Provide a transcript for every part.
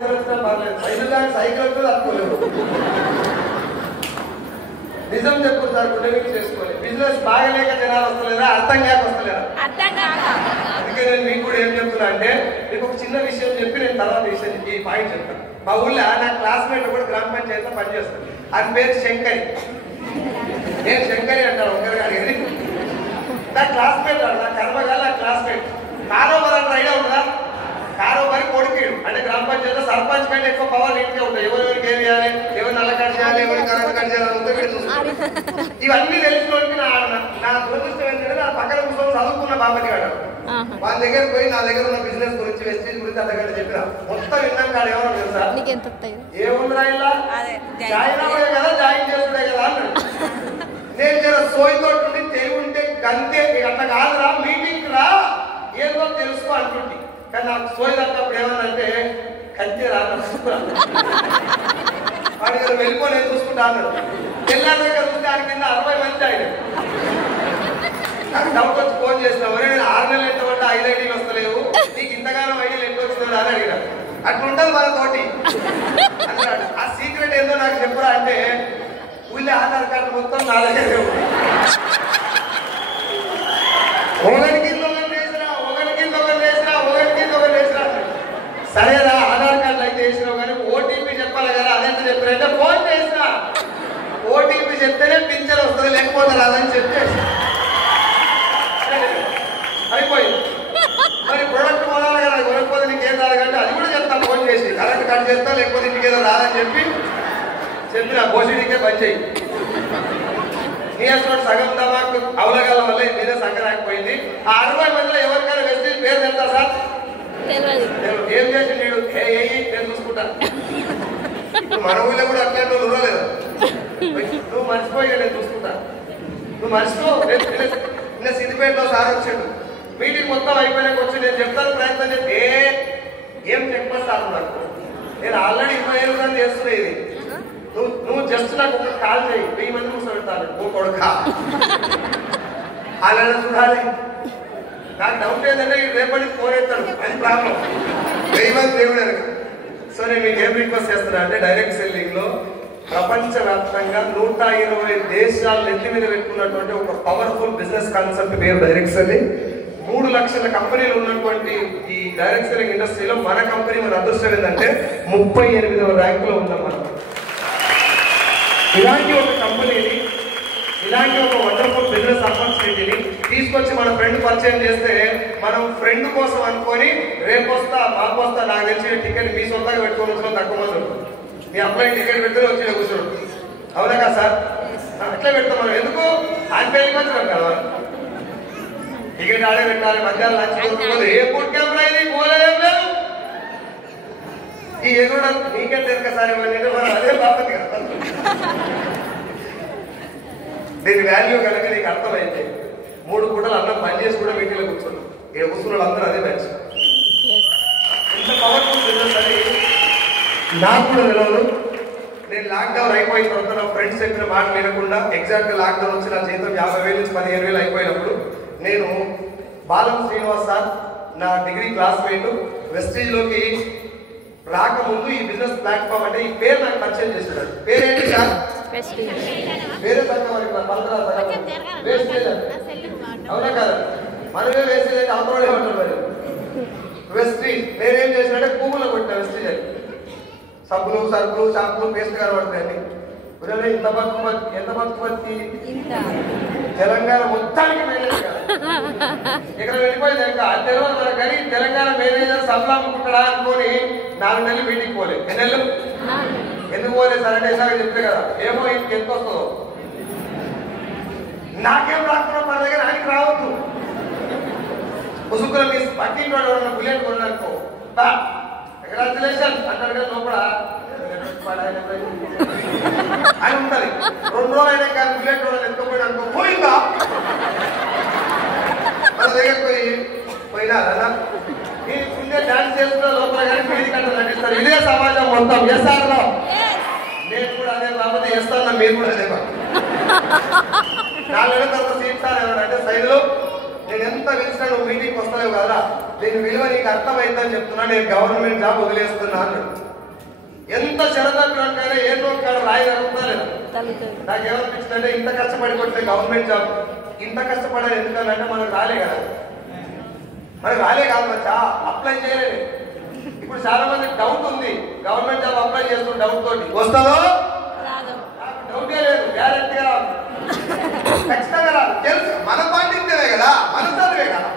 Cycle తట్టుకోలేవు. నిజం చెప్పు sir, గుండెకి చేసుకోవాలి. బిజినెస్ బాగలేక జనాలు వస్తలేరా, అర్థం కాక వస్తలేరా? అందుకే నేను మీకు కూడా ఏం చెప్తున్నా అంటే, మీకు ఒక చిన్న విషయం చెప్పి నేను తర్వాత విషయం ఈ పాయింట్ చెప్తాను. మా ఊళ్ళో నా క్లాస్మేట్ కూడా గ్రామ పంచాయతీలో పనిచేస్తాను. ఆయన పేరు శంకరి. నేను శంకరి అంటాను ఒకరి గారి. నా క్లాస్మేట్ నా కర్మగాలి నా క్లాస్మేట్. కారోబార్ అంటే ఐడియా ఉంటుందా? కారోబారి కొడుకుడు అంటే గ్రామ పంచాయతీలో సర్పంచ్ కంటే ఎక్కువ పవర్ ఇంటికే ఉంటాయి. ఎవరెవరికి ఏం చేయాలి, ఎవరు నల్ల కట్ చేయాలి, ఎవరు కరెంట్ కట్ చేయాలి, ఇవన్నీ తెలిసినోడికి నా దురదృష్టం ఏంటంటే నా పక్కన కూర్చొని చదువుకున్న బాబతి వాడు. వాళ్ళ దగ్గర పోయి నా దగ్గర ఉన్న బిజినెస్ గురించి వెస్టేజ్ గురించి అర్థగంట చెప్పిన మొత్తం విన్నాం కాదు. ఏమన్నా తెలుసా? ఏముందిరా ఇలా జాయిన్ అవ్వడే కదా, జాయిన్ చేసుకునే కదా అన్నాడు. నేను జర సోయితోటి ఉండి తెలివి ఉంటే గంతే, అట్లా కాదురా మీటింగ్ రా ఏదో తెలుసుకో అంటుంటే. కానీ నాకు సోయి తగ్గప్పుడు ఏమన్నంటే కంటే రా వాడి దగ్గర వెళ్ళిపో నేను చూసుకుంటా అన్నాడు. తెల్లారి దగ్గర చూస్తే ఆయన కింద 60 మంది ఆయన. నాకు డౌట్ వచ్చి ఫోన్ చేసిన, నేను 6 నెలలు ఎంతమంటే 5 ఐడీలు వస్తలేవు, నీకు ఇంతగానో ఐడీలు ఎంత వచ్చినాడు అని అడిగిన. అట్లా ఉంటుంది మన తోటి అన్నాడు. ఆ సీక్రెట్ ఏందో నాకు చెప్పురా అంటే, ఊళ్ళో ఆధార్ కార్డు మొత్తం నా దగ్గర సరేరా ఆధార్ కార్డులు అయితే వేసినావు కానీ ఓటీపీ చెప్పాలి కదా, అదైతే చెప్పారంటే ఫోన్ చేసిన ఓటీపీ చెప్తేనే పింఛన్ వస్తుంది, లేకపోతే రాదని చెప్పేసి అయిపోయింది. మరి ప్రొడక్ట్ కొనాలి కదా, కొనకపోతే నీకేం రాదంటే అది కూడా చెప్తాను ఫోన్ చేసి, కరెంట్ కట్ చేస్తా లేకపోతే ఇంటికేదో రాదని చెప్పి నా బోసిడీకే బంద్ చేయి. నీ అసలు సగం దమాకు అవలగాల వల్ల మీద సంకరాకపోయింది. ఆ 60 మందిలో ఎవరికైనా వెస్టేజ్ పేరు తెలుసా సార్? ఏం చేసి నేను నేను చూసుకుంటా. మన ఊళ్ళో కూడా అట్లాంటి వాళ్ళు ఉరలేదు. నువ్వు మర్చిపోయి నేను చూసుకుంటా, నువ్వు మర్చిపో. నిన్న సిద్దిపేటలో సార్ వచ్చాడు, మీటింగ్ మొత్తం అయిపోయినాక వచ్చి నేను చెప్తాను ప్రయత్నం చెప్పి ఏం చెప్పేస్తాను నాకు. నేను ఆల్రెడీ 20 ఏళ్ళ కానీ చేస్తున్నా ఇది. నువ్వు జస్ట్ నాకు ఒక కాల్ చేయి, 1000 మంది కూర్చోబెడతాను. నువ్వు కొడుక అలా చూడాలి. నాకు డౌట్ ఏంటంటే రేపటికి ఫోన్ ఎత్తాడు, అది ప్రాబ్లం. 1000 మంది దేవుడు అనక. సో నేను మీకు ఏం రిక్వెస్ట్ చేస్తున్నా అంటే, డైరెక్ట్ సెల్లింగ్ లో ప్రపంచవ్యాప్తంగా 120 దేశాలు నెత్తి మీద పెట్టుకున్నటువంటి ఒక పవర్ఫుల్ బిజినెస్ కాన్సెప్ట్ పేరు డైరెక్ట్ సెల్లింగ్. 3 లక్షల కంపెనీలు ఉన్నటువంటి ఈ డైరెక్ట్ సెల్లింగ్ ఇండస్ట్రీలో మన కంపెనీ మన అదృష్టం ఏంటంటే 38వ ర్యాంకులో ఉన్నాం మనం. ఇలాంటి ఒక కంపెనీని, ఇలాంటి ఒక వండర్ఫుల్ బిజినెస్ ఆపర్చునిటీని తీసుకొచ్చి మన ఫ్రెండ్ పరిచయం చేస్తే, మనం ఫ్రెండ్ కోసం అనుకొని రేపు వస్తా మాకు వస్తా నాకు తెలిసిన టికెట్ మీ సొంతంగా పెట్టుకొని వచ్చిన తక్కువ మంది ఉంటుంది. మీ అప్లై టికెట్ పెడితే వచ్చి కూర్చోడు. అవునా కదా సార్? అట్లా పెడతాం మనం. ఎందుకు? ఆయన పెళ్లికి వచ్చినాం కదా, టికెట్ ఆడే పెట్టాలి. మధ్యాహ్నం లంచ్ కొనుక్కోదు, ఏ ఫుడ్ కెమెరా ఇది పోలేదేం లేదు. ఈ ఎగురు నీకే తెరకసారి మనం అదే బాపతి కదా. దీని వాల్యూ కనుక నీకు అర్థమైతే 3 పూటలు అన్నం పని చేసి కూడా మీటింగ్లో కూర్చున్నాం. ఇక్కడ కూర్చున్న అందరూ అదే బ్యాచ్. ఇంత పవర్ఫుల్ బిజినెస్ అని నాకు కూడా తెలియదు. నేను లాక్డౌన్ అయిపోయిన తర్వాత నా ఫ్రెండ్స్ చెప్పిన మాట వినకుండా ఎగ్జాక్ట్గా లాక్డౌన్ వచ్చి నా జీతం 50,000 నుంచి 15,000 అయిపోయినప్పుడు నేను బాలం శ్రీనివాస్ సార్ నా డిగ్రీ క్లాస్మేట్ వెస్టేజ్లోకి రాకముందు ఈ బిజినెస్ ప్లాట్ఫామ్ అంటే ఈ పేరు నాకు పరిచయం చేస్తున్నాడు. పేరేంటి సార్? వేరే అవునా కదా? మనమే వేసేది అంటే అవతలే ఉంటుంది. వెస్టీజ్ నేనేం చేసినంటే పువ్వులో కొట్టిన వెస్టీజ్ అని. సబ్బులు సరుకులు షాంపులు పేస్ట్ గారు పడుతున్నాయండి. ఇంత బతుకు తెలంగాణ మొత్తానికి మేనేజర్ ఇక్కడ వెళ్ళిపోయింది. ఇంకా తెలియదు కానీ తెలంగాణ మేనేజర్ సబ్లా అమ్ముకుంటాడా అనుకొని 4 నెలలు మీటింగ్ పోలే. ఎన్ని నెలలు ఎందుకు పోలేదు సార్ అంటే సార్ చెప్తే కదా ఏమో ఇంటికి ఎంత వస్తుందో. నాకేం రాకుండా మన దగ్గర ఆయనకి రావద్దు. ముసుగులో మీ పట్టింటి వాడు బుల్లెట్ కొనడానికో కంగ్రాచులేషన్ అంటారు కదా లోపల అని ఉంటది. 2 రోజులు అయినా కానీ బుల్లెట్ వాడు ఎంతపోయినా అనుకో పోయిందా మన దగ్గర పోయినా డాన్స్ చేస్తున్న లోపల కానీ మీది కంటే నటిస్తారు. ఇదే సమాజం మొత్తం. ఎస్ఆర్లో నేను కూడా అదే బాబు చేస్తాను, మీరు కూడా అదే బాబు. 4 నెలల తర్వాత సీట్ సార్ ఏమంటే సైడ్లో నేను ఎంత పిలిచినా నువ్వు మీటింగ్కి వస్తలేవు కదా, దీని విలువ నీకు అర్థమైందని చెప్తున్నా, నేను గవర్నమెంట్ జాబ్ వదిలేస్తున్నా అన్నాడు. ఎంత శరదక్కడైనా ఏ నోక్కడ రాయి జరుగుతుందా లేదా? నాకేమనిపించిందంటే ఇంత కష్టపడి కొట్టే గవర్నమెంట్ జాబ్ ఇంత కష్టపడాలి ఎందుకంటే మనకు రాలే కదా, మనకు రాలే కాదు మచ్చా, అప్లై చేయలేదు. ఇప్పుడు చాలా మంది డౌట్ ఉంది, గవర్నమెంట్ జాబ్ అప్లై చేస్తున్న డౌట్ తోటి వస్తుందో నాకు డౌటే లేదు, గ్యారెంటీగా రాదు, ఖచ్చితంగా రాదు. తెలుసు మన పాండిత్యమే కదా, మన చదివే కదా.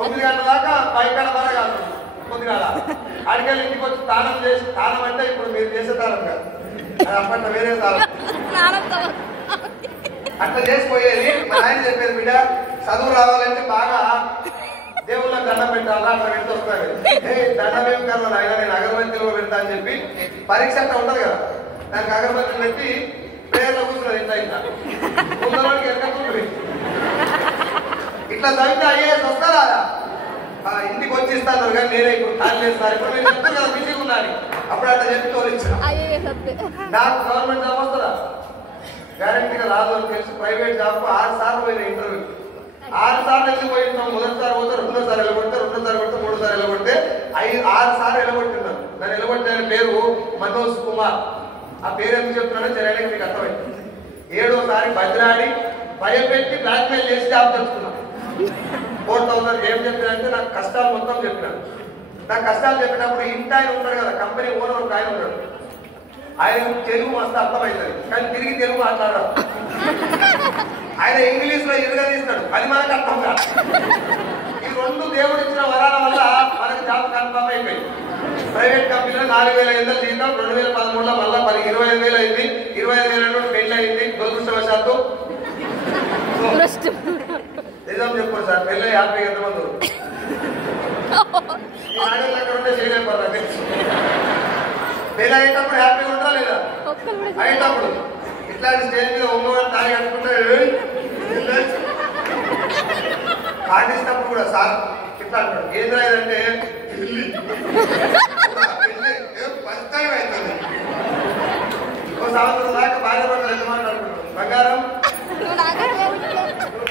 9 గంటల దాకా పైకడ బాగా కాదు, కొద్దిగా అడిగేళ్ళు ఇంటికి వచ్చి స్నానం చేసి, స్నానం అంటే ఇప్పుడు మీరు చేసే తానం కాదు, అప్పట్లో వేరే తానం అట్లా చేసిపోయేది. మా ఆయన చెప్పేది బిడ్డ చదువు రావాలంటే బాగా దేవుళ్ళకి దండం పెట్టాలా, అట్లా పెడుతూ వస్తారు. దండం ఏం కాదు ఆయన, నేను అగరబత్తిలో పెడతా అని చెప్పి పరీక్ష అట్లా ఉంటది కదా, దానికి అగరబత్తి పెట్టి ప్రేయర్లో కూర్చున్నది ఇంత ఇంత ముందరోడికి ఎక్కడుంటుంది. ఇట్లా చదివితే ఐఏఎస్ వస్తారా? ఇంటికి వచ్చి ఇస్తాను కానీ నేనే ఇప్పుడు ఖాళీ చేస్తాను. ఇప్పుడు నేను చెప్తాను కదా బిజీగా ఉన్నాను, అప్పుడు అట్లా చెప్పి తోలిచ్చాను. నాకు గవర్నమెంట్ జాబ్ వస్తుందా? గ్యారెంటీగా రాదు అని తెలిసి ప్రైవేట్ జాబ్ 6 సార్లు పోయిన ఇంటర్వ్యూ, 6 సార్లు వెళ్ళిపోయినాం. మొదటిసారి పోతే, రెండోసారి వెళ్ళగొడితే, రెండోసారి కొడితే, మూడోసారి వెళ్ళగొడితే 6 సార్లు వెళ్ళగొట్టిన్నాను. దాన్ని వెళ్ళగొట్టిన పేరు మనోజ్ కుమార్. ఆ పేరు ఎందుకు చెప్తున్నానో జరగడానికి మీకు అర్థమైంది. 7వ సారి బదిలాడి భయపెట్టి బ్లాక్మెయిల్ చేసి జాబ్ తెచ్చుకున్నాను. 4,000 ఏం చెప్పినంటే నాకు కష్టాలు మొత్తం చెప్పినాను. నాకు కష్టాలు చెప్పినప్పుడు ఇంటి ఆయన ఉంటాడు కదా, కంపెనీ ఓనర్ ఒక ఆయన ఉంటాడు, ఆయన తెలుగు మస్తు అర్థమవుతుంది కానీ తిరిగి తెలుగు మాట్లాడారు. ఆయన ఇంగ్లీష్ లో ఇరగదీస్తాడు, అది మనకు అర్థం కాదు. ఈ 2 దేవుడు ఇచ్చిన వరాల వల్ల మనకు జాబ్ కన్ఫర్మ్ అయిపోయింది. ప్రైవేట్ కంపెనీలో 4,500 జీతం, 2013లో మళ్ళీ 25,000 అయింది. 25,000 పెళ్లి అయింది దురదృష్టవశాత్తు. నిజం చెప్పండి సార్, పెళ్ళి 50 ఎంతమంది ఆడవాళ్ళు అక్కడ ఉంటే చేయలేకపోతా. పెళ్ళి అయ్యేటప్పుడు హ్యాపీగా ఉంటారా లేదా? అయ్యేటప్పుడు ఇట్లాంటి స్టేజ్ మీద ఉన్నవాళ్ళు తాగి కట్టుకుంటే పాటిస్తున్నప్పుడు కూడా సార్ ఇట్లా అంటాడు, ఏం రాయదంటే పెళ్ళి ఫస్ట్ టైం అవుతుంది. ఒక సంవత్సరం దాకా భార్య భర్తలు ఎంత మాట్లాడుకుంటారు, బంగారం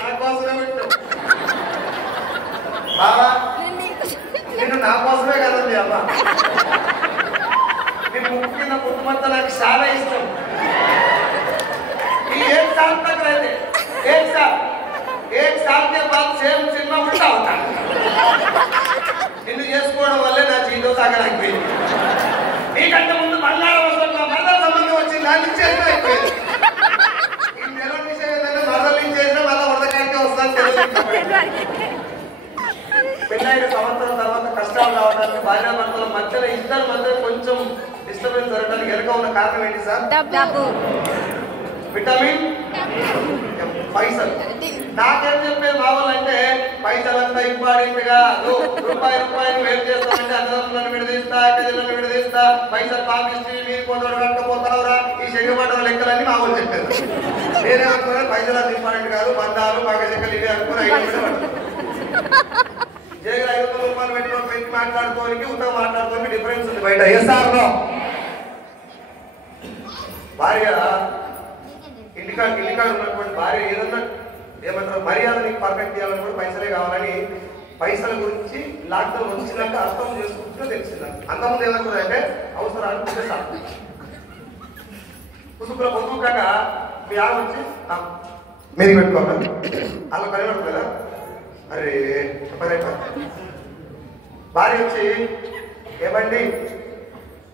నా కోసమే పెట్టావు బాబా, నేను నా కోసమే కదండి అమ్మ, నీ ముక్కు కింద పుట్టుమంతా నాకు చాలా ఇష్టం. एक साल तक रहते, 1 साल के बाद सेम सिनेमा उल्टा होता है. నిన్ను చేసుకోవడం వల్లే నా జీవితం సాగలేకపోయింది. నీకంటే ముందు మల్లారం వస్తున్నా మరదల సంబంధం వచ్చింది, దాన్ని చేసిన అయిపోయింది. ఈ నెల విషయం ఏంటంటే మరదలు నుంచి చేసినా మళ్ళీ వరదకాడికే వస్తాను తెలుసుకుంటాం. పెళ్ళైన సంవత్సరం తర్వాత కష్టాలు రావడానికి భార్యాభర్తల మధ్యలో ఇద్దరి మధ్య కొంచెం డిస్టర్బెన్స్ జరగడానికి వెనక ఉన్న కారణం ఏంటి సార్? విటమిన్ పైసలు. నాకేం చెప్పేది మా వాళ్ళు అంటే పైసలంతా ఇంపార్టెంట్ కాదు, రూపాయి వేరు చేస్తామంటే అన్నదమ్ములను విడదీస్తా, అక్కజలను విడదీస్తా, పైసలు పాపిస్తే మీరు పోతాడు కట్టపోతావురా, ఈ శనిపడ్డ లెక్కలన్నీ మా వాళ్ళు చెప్పారు. నేనేమనుకున్నాను పైసలు అంత ఇంపార్టెంట్ కాదు, బంధాలు పక్క చెక్కలు ఇవే అనుకుని 5 జగన్ 500 రూపాయలు పెట్టుకొని పెట్టి మాట్లాడుకోనికి ఉత్తగా మాట్లాడుకోనికి డిఫరెన్స్ ఉంది బయట. ఎస్ఆర్లో భార్య ఇంటికాడ ఉన్నటువంటి భార్య ఏదన్నా ఏమంటారు మర్యాద నీకు పర్ఫెక్ట్ చేయాలని కూడా పైసలే కావాలని పైసల గురించి లాక్డౌన్ వచ్చినాక అర్థం చేసుకుంటూ తెలిసింది. అంతకుముందు ఏమనుకుందంటే అవసరాలు సార్ పుసుకుల పొద్దుకాక మీ ఆడ వచ్చి మీరు పెట్టుకోవాలి అలా పని కదా. అరే భార్య వచ్చి ఏమండి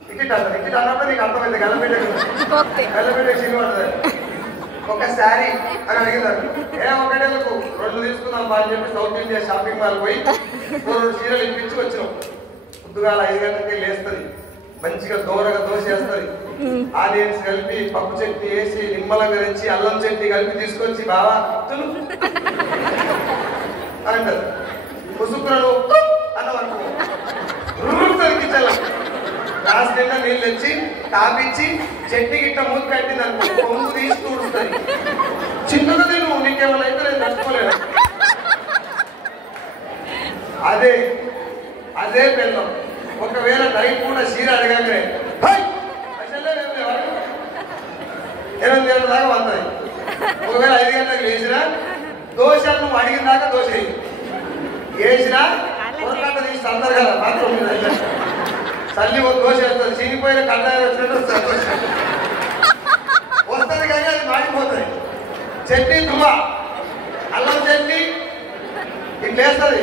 టికెట్ అన్నప్పుడు నీకు అర్థమైంది, గల్లపెట్టే సినిమా ఉంటుంది. ఒక శారీ అని అడిగినారు, ఒకటేళ్ళకు 2 తీసుకుందాం బా అని చెప్పి సౌత్ ఇండియా షాపింగ్ మాల్ పోయి 2 చీరలు ఇప్పించి వచ్చినాం. పొద్దుగాల 5 గంటలకి లేస్తుంది, మంచిగా దోరగా దోశ వేస్తుంది, ఆనియన్స్ కలిపి పప్పు చట్నీ వేసి నిమ్మలంగా తెచ్చి అల్లం చట్నీ కలిపి తీసుకొచ్చి బావా అంటారు. పుసుకులను అన్నవరకు కిచెన్ గ్లాస్ నిండా నీళ్ళు తెచ్చి తాపించి చట్నీ గిట్ట మూతి కట్టింది అనుకో, పొంగు తీసి తుడుస్తుంది. చిన్నగా తిను, నీకేమైనా అయితే నేను తట్టుకోలేను. అదే బెల్లం ఒకవేళ నైట్ కూడా చీర అడగానే 8 గంటల దాకా వస్తుంది. ఒకవేళ 5 గంటలకు వేసినా దోశ నువ్వు అడిగిన దాకా దోశ వేసినా పొరగంట తీసి అందరు కదా బాత్రూమ్ తల్లి ఒక దోశ వేస్తుంది, చినిపోయిన కళ్ళారు వచ్చినట్టు వస్తుంది కానీ అది మాడిపోతుంది. చట్నీ దువ్వ, అల్లం చట్నీ ఇట్లా వేస్తుంది,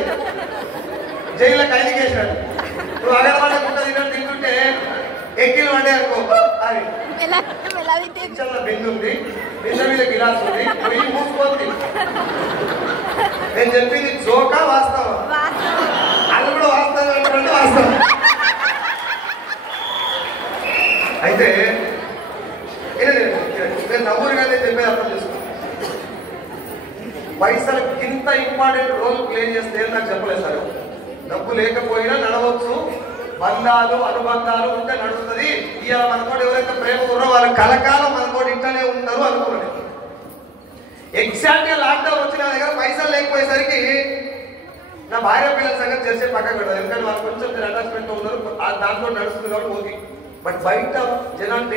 జైల్లో ఖైదీకి వేసినాడు. నువ్వు అగడపడకుండా తింటుంటే ఎక్కిలు పడే అనుకో. అది బిందు ఉంది, బిందు మీద గిలాస్ ఉంది, పొయ్యి మూసుకుంది. నేను చెప్పింది జోకా వాస్తవం, అది కూడా వాస్తవం అంటే వాస్తవం. అయితే నేను నవ్వురుగానే చెప్పేది అర్థం చేసుకో. పైసలు ఇంత ఇంపార్టెంట్ రోల్ ప్లే చేస్తే నాకు చెప్పలేదు సార్. డబ్బు లేకపోయినా నడవచ్చు, బంధాలు అనుబంధాలు ఉంటే నడుస్తుంది. ఇవాళ మనతోటి ఎవరైతే ప్రేమ ఉన్నారో వాళ్ళు కలకాలం మనతోటి ఇంట్లోనే ఉంటారు అనుకున్నాను. ఎగ్జాక్ట్ గా లాక్డౌన్ వచ్చిన దగ్గర పైసలు లేకపోయేసరికి నా భార్య పిల్లల సంగతి చేసే పక్కన పెడతారు. ఎందుకంటే వాళ్ళు కొంచెం అటాచ్మెంట్ ఉన్నారు, దాంట్లో నడుస్తుంది కాబట్టి ఓకే. బట్ బయట జనాలు